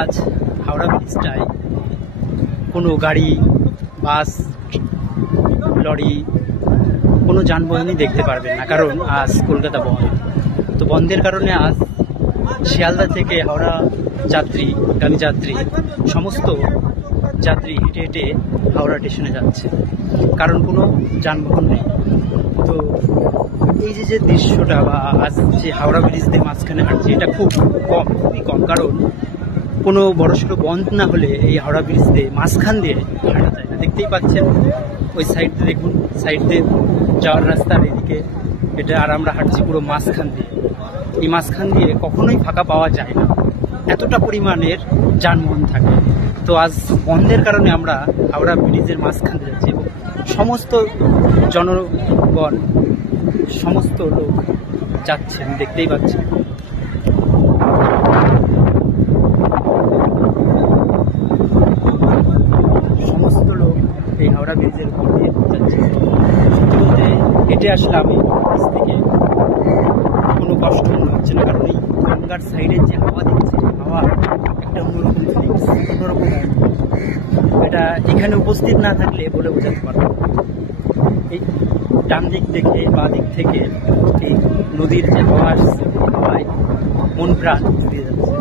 আজ হাওড়া ব্রিজটায় কোনো গাড়ি, বাস, লরি, কোনো যানবাহনই দেখতে পারবেন না, কারণ আজ কলকাতা বন্ধ। তো বন্ধের কারণে আজ শিয়ালদা থেকে হাওড়া গামী যাত্রী সমস্ত যাত্রী হেঁটে হেঁটে হাওড়া স্টেশনে যাচ্ছে, কারণ কোনো যানবাহন নেই। তো এই যে দৃশ্যটা বা আজ যে হাওড়া ব্রিজ দিয়ে মাঝখানে হাঁটছে, এটা খুবই কম, কারণ কোনো বড়সড় বন্ধ না হলে এই হাওড়া ব্রিজ দিয়ে মাঝখান দিয়ে হাঁটা যায় না। দেখতেই পাচ্ছেন ওই সাইড দিয়ে, দেখুন সাইড দিয়ে যাওয়ার রাস্তার এদিকে এটা, আর আমরা হাঁটছি পুরো মাঝখান দিয়ে। এই মাঝখান দিয়ে কখনোই ফাঁকা পাওয়া যায় না, এতটা পরিমাণের যানবাহন থাকে। তো আজ বন্ধের কারণে আমরা হাওড়া ব্রিজের মাঝখান দিয়ে যাচ্ছি এবং সমস্ত জনগণ, সমস্ত লোক যাচ্ছেন, দেখতেই পাচ্ছেন। সমস্ত লোক এই হাওড়া ব্রিজের উপর দিয়ে যাচ্ছে। সত্যি বলতে হেঁটে আসলাম এই ব্রিজ থেকে, কোনো কষ্ট মনে হচ্ছে না, কারণ এই গঙ্গার সাইডের যে হাওয়া দিচ্ছে, হাওয়া একটা অন্যরকম ফিলিংস, অন্যরকম। এটা এখানে উপস্থিত না থাকলে বলে বোঝাতে পারবো। এই ডান দিক থেকে বা দিক থেকে এই নদীর যে হাওয়া আসছে, হাওয়ায় মন প্রাণ জুড়িয়ে যাচ্ছে।